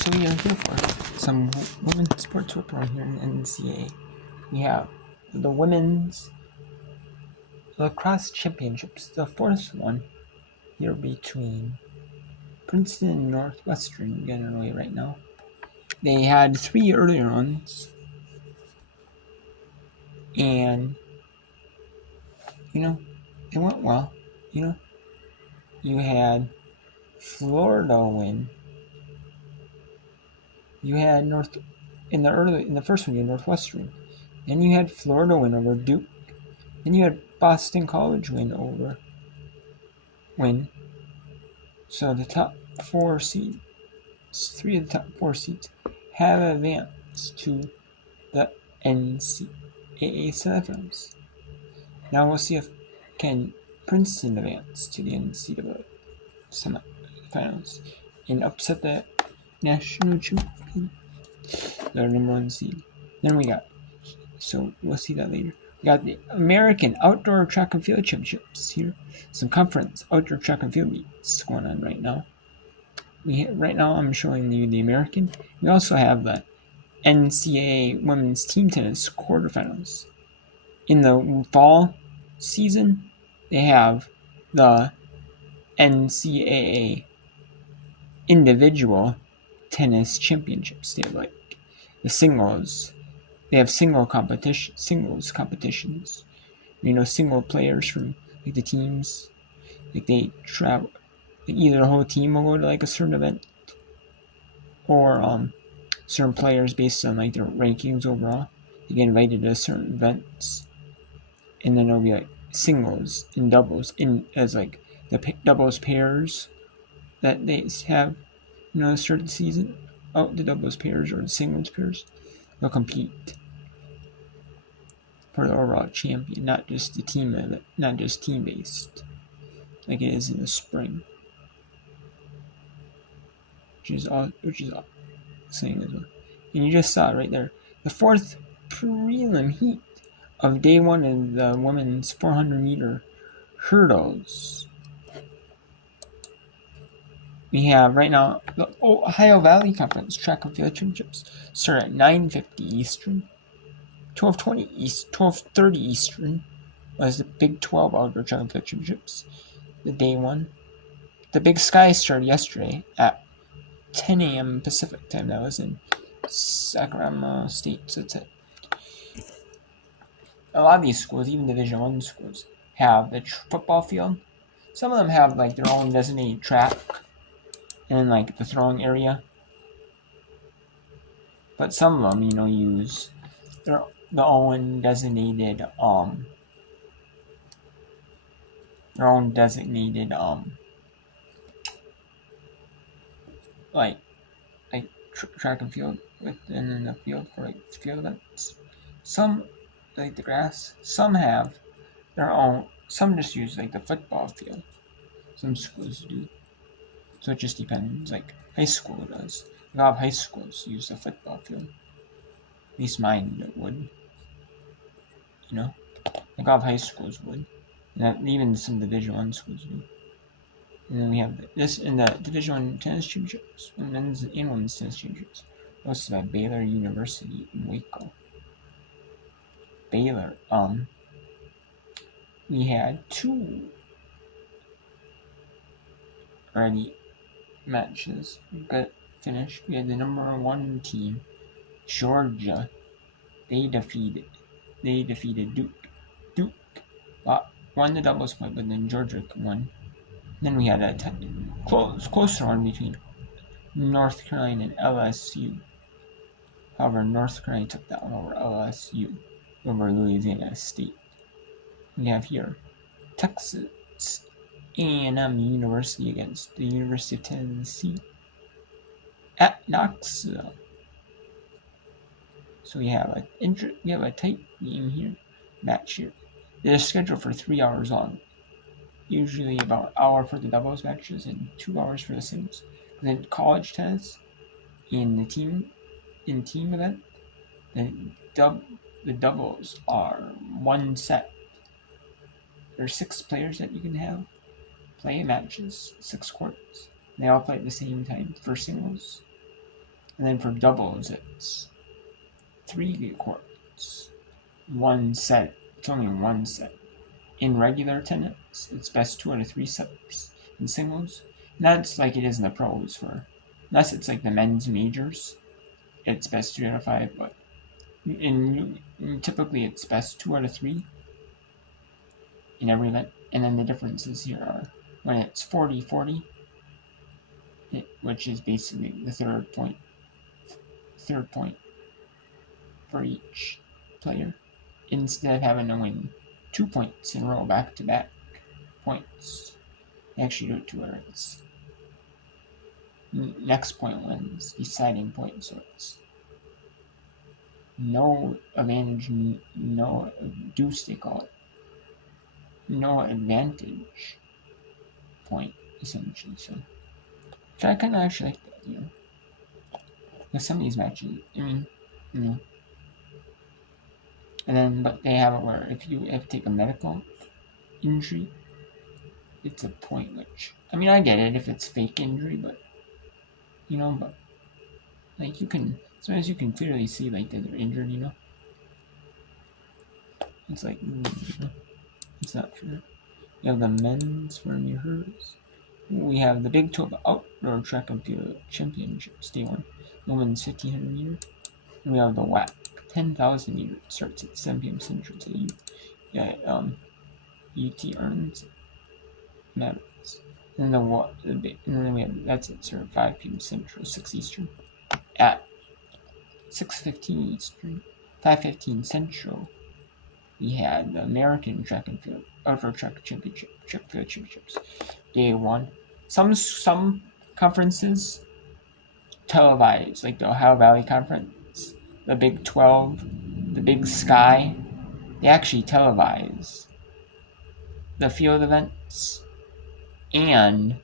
So we are here for some women's sports football here in the NCAA. We have the Women's Lacrosse Championships, the fourth one here between Princeton and Northwestern getting underway right now. They had 3 earlier ones, and it went well. You had Florida win. You had in the first one you had Northwestern. Then you had Florida win over Duke. Then you had Boston College win. So the top 4 seeds, 3 of the top 4 seeds, have advanced to the NCAA semifinals. Now we'll see if can Princeton advance to the NCAA semifinals and upset the national champion, their number 1 seed. Then so we'll see that later. We got the American Outdoor Track and Field Championships here. Some conference outdoor track and field meets going on right now. Right now I'm showing you the American. We also have the NCAA Women's Team Tennis quarterfinals. In the fall season, they have the NCAA Individual Tennis Championships. They have the singles. They have singles competitions. Single players from the teams. They travel. Either the whole team will go to a certain event, or certain players based on their rankings overall. They get invited to certain events, and then there'll be singles and doubles as the doubles pairs that they have. Start the season out, the doubles pairs or the singles pairs. They'll compete for the overall champion, not just the team event, not just team based like it is in the spring, which is same as well. And you just saw it right there, the 4th prelim heat of day 1 of the women's 400-meter hurdles. We have right now the Ohio Valley Conference Track and Field Championships start at 9:50 Eastern. 12:30 Eastern was the Big 12 Outdoor Track and Field Championships, the day 1. The Big Sky started yesterday at 10 a.m. Pacific time. That was in Sacramento State. So a lot of these schools, even Division I schools, have the football field. Some of them have their own designated track and the throwing area. But some of them, use their own designated track and field within the field for field events. Some the grass. Some have their own. Some just use the football field. Some schools do. So it just depends. High school does. A lot of high schools use the football field. At least mine would. A lot of high schools would. And even some Division I schools do. And then we have this in the Division I tennis championships, men's and women's tennis championships, hosted by Baylor University in Waco. Baylor, we had 2 already matches got finished. We had the number 1 team, Georgia. They defeated Duke. Duke won the doubles point, but then Georgia won. Then we had a closer one between North Carolina and LSU. However, North Carolina took that one over LSU, over Louisiana State. We have here Texas A&M University against the University of Tennessee at Knoxville. So we have a tight game here, match here. They're scheduled for 3 hours long. Usually about an hour for the doubles matches and 2 hours for the singles. Then college tennis in the team event, the doubles are 1 set. There are 6 players that you can have play matches, 6 courts. They all play at the same time for singles. And then for doubles, it's 3 courts, 1 set. It's only 1 set. In regular tennis, it's best 2 out of 3 sets. In singles, and that's like it is in the pros. For unless it's like the men's majors, it's best 3 out of 5. But typically, it's best 2 out of 3 in every event. And then the differences here are when it's 40-40, which is basically the third point for each player, instead of having to win 2 points in a row back-to-back points. They actually do it to where it's next point wins, deciding point, so it's no advantage, no deuce they call it, no advantage point, essentially. So I kind of actually like that, because some of these matches, and then, but they have it where if you have to take a medical injury, it's a point, which, I get it if it's fake injury, but, but, like, sometimes you can clearly see, like, that they're injured, It's like, it's not fair. You have the men's for hers. We have the Big 12 Outdoor Track and Field Championships, Day 1, women's 1500 meter. And we have the WAC 10,000 meter. It starts at 7 p.m. Central to UT earns medals. And then we have that's at 5 p.m. Central, 6 Eastern. At 6:15 Eastern, 5:15 Central, we had the American Track and Field Outdoor Track Field Championships, Day 1. Some conferences televise, like the Ohio Valley Conference, the Big 12, the Big Sky. They actually televise the field events and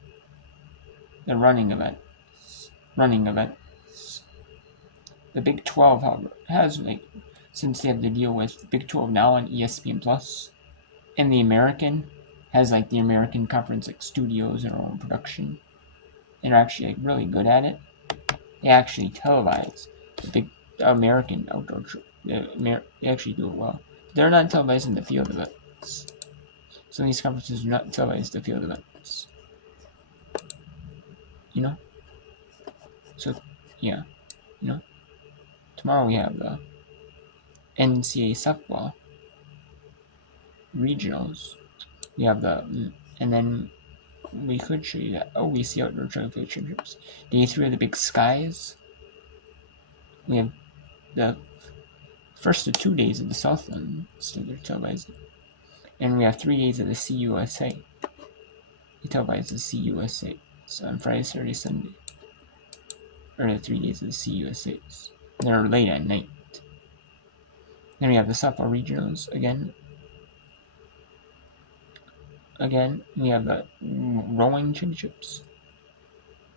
the running events. The Big 12, however, has, since they have to deal with Big 12 now on ESPN Plus, and the American has, the American Conference, studios and their own production, and are actually, really good at it. They actually televise the Big American outdoor they actually do it well. They're not televising the field events. Some of these conferences do not televise the field events. So, yeah. Tomorrow we have the NCAA softball regionals. We have and then we could show you that OVC Outdoor Track and Field Championships. Day 3 of the Big Skies. We have the first of 2 days of the Southland, so they're televised. And we have 3 days of the CUSA. They televise the CUSA. So on Friday, Saturday, Sunday. Or the 3 days of the CUSAs. They're late at night. Then we have the softball regionals again. We have the rowing championships,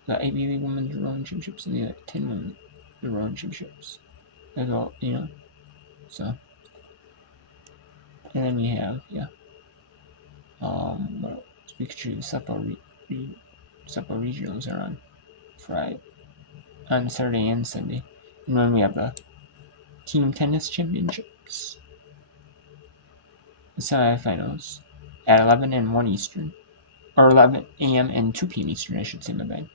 the Ivy League Women's Rowing Championships, and the 10 Women's Rowing Championships as well, So, and then we have, what else? We could show you the softball regionals are on Saturday and Sunday. And then we have the Team Tennis Championships, the semifinals, at 11 and 1 Eastern, or 11 a.m. and 2 p.m. Eastern, I should say, my bad,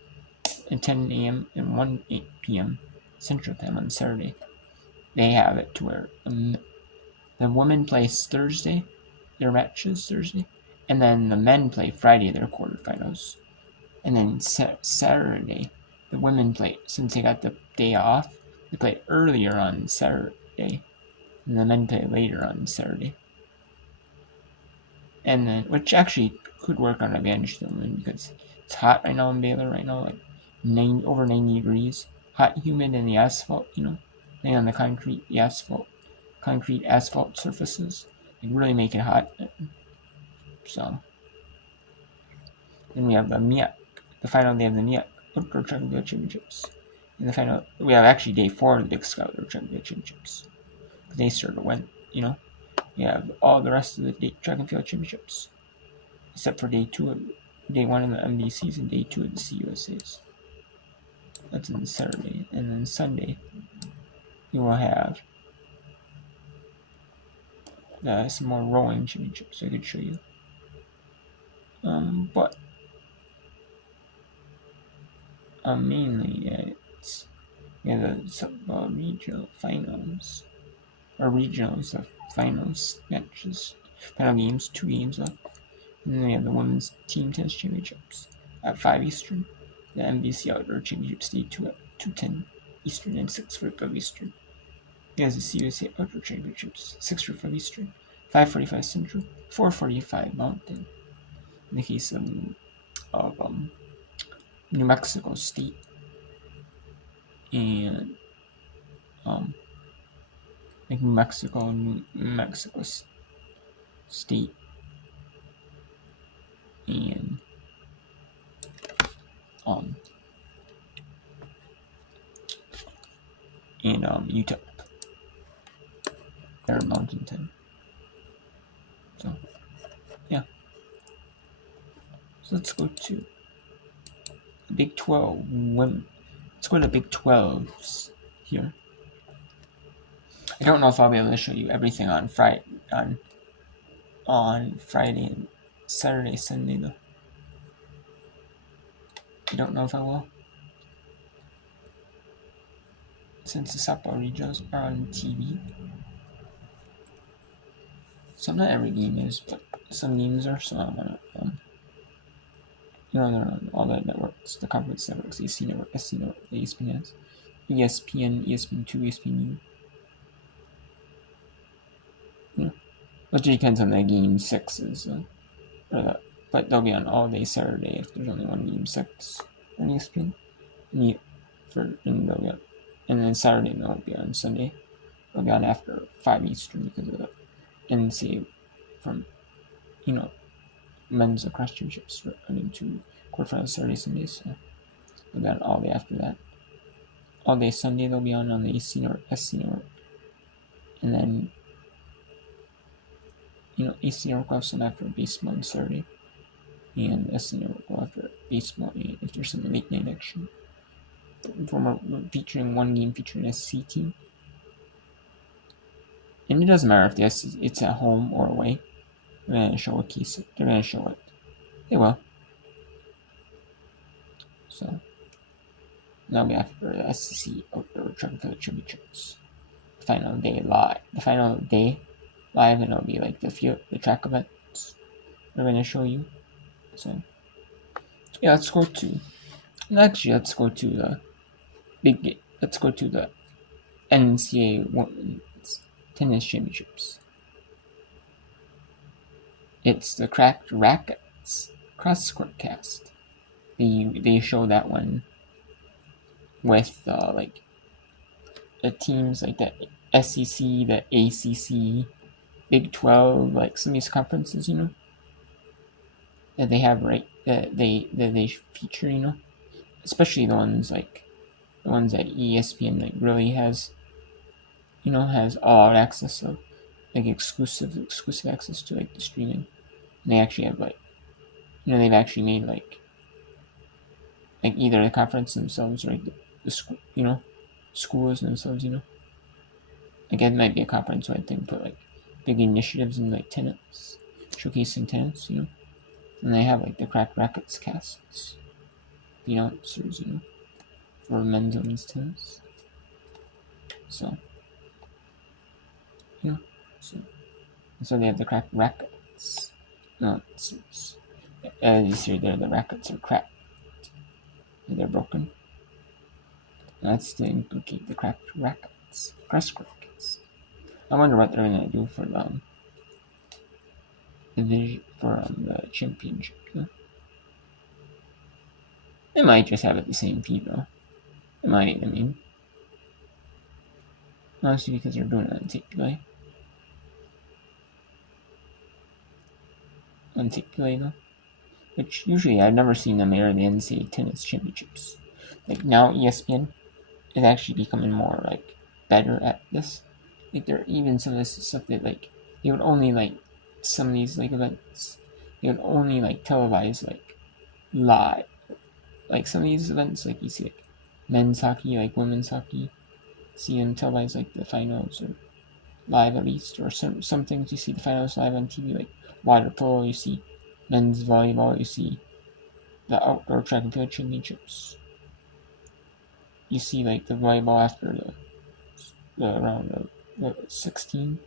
and 10 a.m. and 1 p.m. Central Time on Saturday. They have it to where the women play Thursday, their matches Thursday, and then the men play Friday, their quarterfinals. And then Saturday, the women play, since they got the day off, they play earlier on Saturday, and the men play later on Saturday. And then, which actually could work on advantage to the women, because it's hot right now in Baylor right now, over 90 degrees, hot, humid in the asphalt, laying on the concrete asphalt surfaces, really make it hot. So, then we have the MEAC, the final day of the MEAC Outdoor Track and Field Championships. In the final, we have actually day 4 of the Big Sky Outdoor Track and Field Championships. They sort of went, We have all the rest of the Track and Field Championships, except for day 1 of the MVCs and day 2 of the CUSAs. That's on Saturday, and then Sunday you will have some more rowing championships. I could show you. But mainly it's the regional finals or regionals, the finals matches, final games, 2 games left. And then we have the women's team tennis championships at 5 Eastern, the NBC Outdoor Championships Day 2 at 2:10 Eastern and 6:45 Eastern. There's the CUSA Outdoor Championships, 6:45 Eastern, 5:45 Central, 4:45 Mountain. In the case of New Mexico State and like New Mexico State and UTEP. They're Mountain Time. So yeah. So let's go to Big 12 women. Let's go to Big 12s here. I don't know if I'll be able to show you everything on Friday and Saturday, Sunday though. I don't know if I will, since the softball regionals are on TV. So not every game is, but some games are. So I'm gonna, they're on all the networks, the conference networks, AC Network, SC Network, the ESPN has, ESPN, ESPN2, ESPNU. Yeah, but it depends on the game 6s, but they'll be on all day Saturday if there's only one game 6 on ESPN. And they'll be on, and then Saturday they'll be on Sunday. They'll be on after 5 Eastern because of the NCAA from men's lacrosse championships running to quarterfinals Saturday, Sunday. So they'll be on all day after that. All day Sunday they'll be on the AC Network, SC Network, and then AC Network will have some after baseball on Saturday, and SC Network will after baseball if there's some late night action. Featuring one game featuring SC team. And it doesn't matter if it's at home or away. They're going to show a case. They're going to show it. They will. So that'll be after the SEC Outdoor Track for the Championships. The final day live, and it'll be like the track events. They're going to show you. So yeah, let's go to the NCAA Women's Tennis Championships. It's the Cracked Rackets cross-court cast. They show that one with like the teams like the SEC, the ACC, Big 12, like some of these conferences, that they have that they feature, especially the ones that ESPN like really has all out access of, like exclusive access to, like the streaming. And they actually have they've actually made like either the conference themselves or like the school, schools themselves, Again, it might be a conference-wide thing, but like big initiatives in like tennis, showcasing tennis, and they have like the Cracked Rackets casts, the announcers, for men's and women's tennis. So so they have the Cracked Rackets announcers. As you see there, the rackets are cracked. They're broken. That's to implicate the Cracked Rackets cross-court cast. I wonder what they're gonna do for the championship. They might just have it the same feed though. It might, honestly, because they're doing it on tape delay. Though, which usually I've never seen them air the NCAA tennis championships. Like now, ESPN is actually becoming more like better at this. Like there are even some of this stuff that like they would only like some of these like events. They would only like televise like live. Like some of these events, like you see like men's hockey, like women's hockey, see them televised like the finals or live at least, or some things you see the finals live on TV, like water polo, you see men's volleyball, you see the outdoor track and field championships. You see like the volleyball after the round of the 16.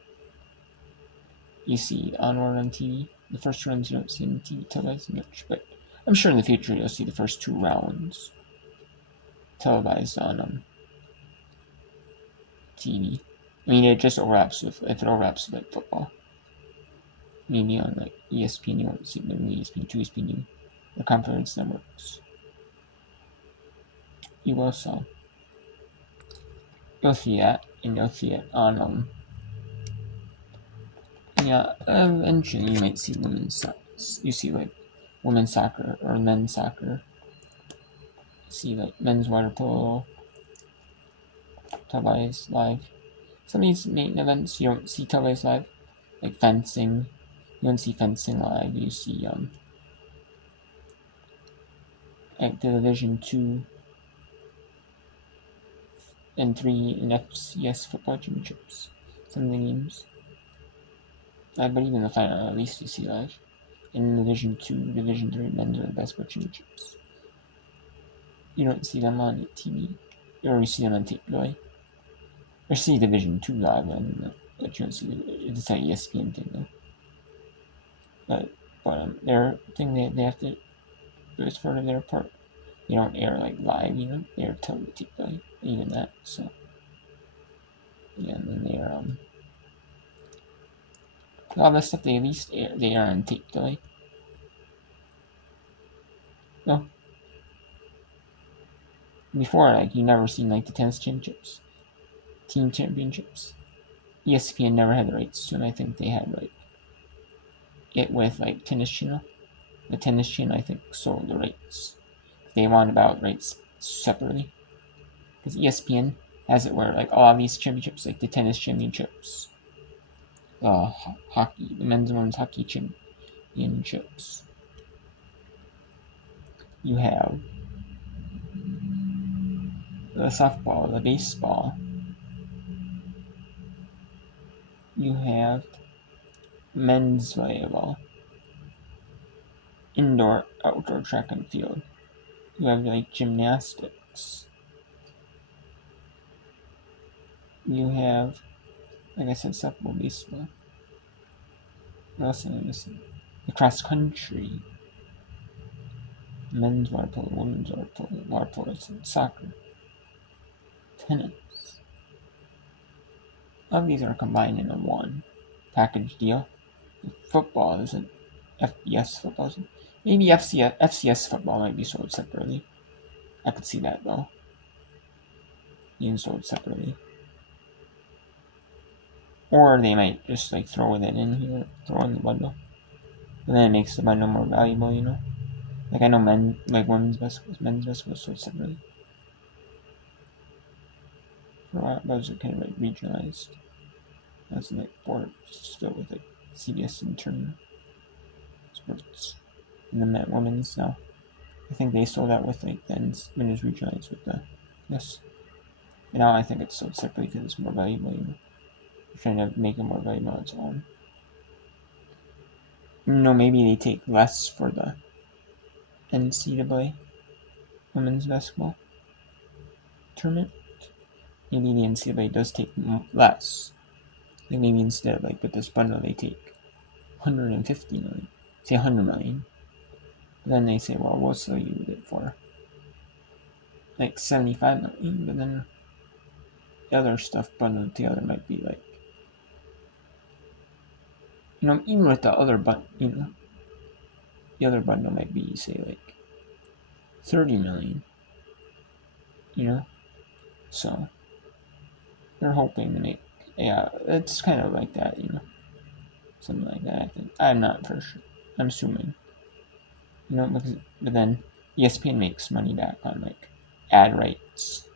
You see onward on TV. The first rounds you don't see on TV televised much, but I'm sure in the future you'll see the first 2 rounds televised on TV. I mean, it just overlaps with, if it overlaps with like football. Maybe on like ESPN, you won't see them, ESPN2, ESPN, the conference networks. You will so. You'll see that, and you'll see it on yeah, eventually you might see women's soccer. You see like women's soccer or men's soccer. You see like men's water polo televised live. Some of these main events you don't see televised live, like fencing. You don't see fencing live. You see like the Division 2 and 3 in FCS football championships. Some of the games. But even the final, at least you see live. In Division 2, Division 3 men's or basketball championships. You don't see them on TV, or you see them on tape delay. Or see Division 2 live, and but you don't see it's an ESPN thing though. But their thing they have to do as part of their part. They don't air like live, they air tape delay, even that. So yeah, and then they are all the stuff they at least air, they are on tape delay. No. Before, like, you never seen like the tennis championships, team championships. ESPN never had the rights to them. I think they had like it with like Tennis Channel. The Tennis Channel, I think, sold the rights. They wanted about rights separately, because ESPN has it where like all of these championships, like the tennis championships, hockey, the men's and women's hockey championships. You have the softball, the baseball. You have men's volleyball, indoor, outdoor track and field. You have like gymnastics. You have, like I said, softball, baseball. What else am I missing? The cross country. Men's water polo, women's water polo, soccer, tennis. All of these are combined in a one package deal. Football isn't. FBS football isn't. Maybe FCS football might be sold separately. I could see that though. Being sold separately. Or they might just like throw it in here, throw in the bundle. And then it makes the bundle more valuable, Like I know women's basketball, men's basketball is sold separately. For a while, those are kind of like regionalized. That's like board still with like CBS and Turner Sports. And then that women's now. I think they sold that with like then when it was regionalized with the yes. And now I think it's sold separately because it's more valuable, They're trying to make it more valuable on its own. Maybe they take less for the NCAA women's basketball tournament. Maybe the NCAA does take less. Like maybe instead of like with this bundle they take 150 million, say 100 million. But then they say, well, we'll sell you it for like 75 million. But then the other stuff bundled together might be like, even with the other bundle, the other bundle might be say like 30 million. So they're hoping to make, it's kind of like that, something like that. I think I'm not for sure. I'm assuming, but then ESPN makes money back on like ad rights,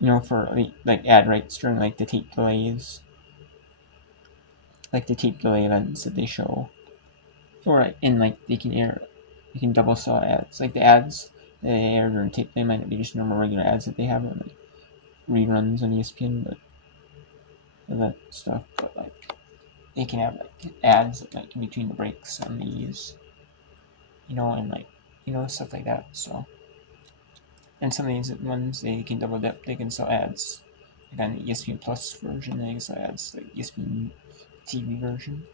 for like ad rights during like the tape delays, like the tape delay events that they show, or in like they can double sell ads, like the ads they air during tape. They might not be just normal regular ads that they have, like reruns on ESPN, but that stuff. But like they can have like ads like in between the breaks on these, and like stuff like that. So, and some of these ones they can double dip. They can sell ads like on the ESPN Plus version. They can sell ads like ESPN TV version,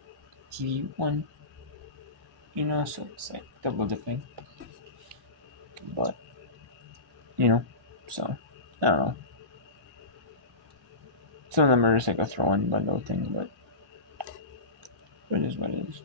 TV one. So it's like double dipping. But so I don't know. Some of them are just like a throw-in bundle thing, but it is what it is.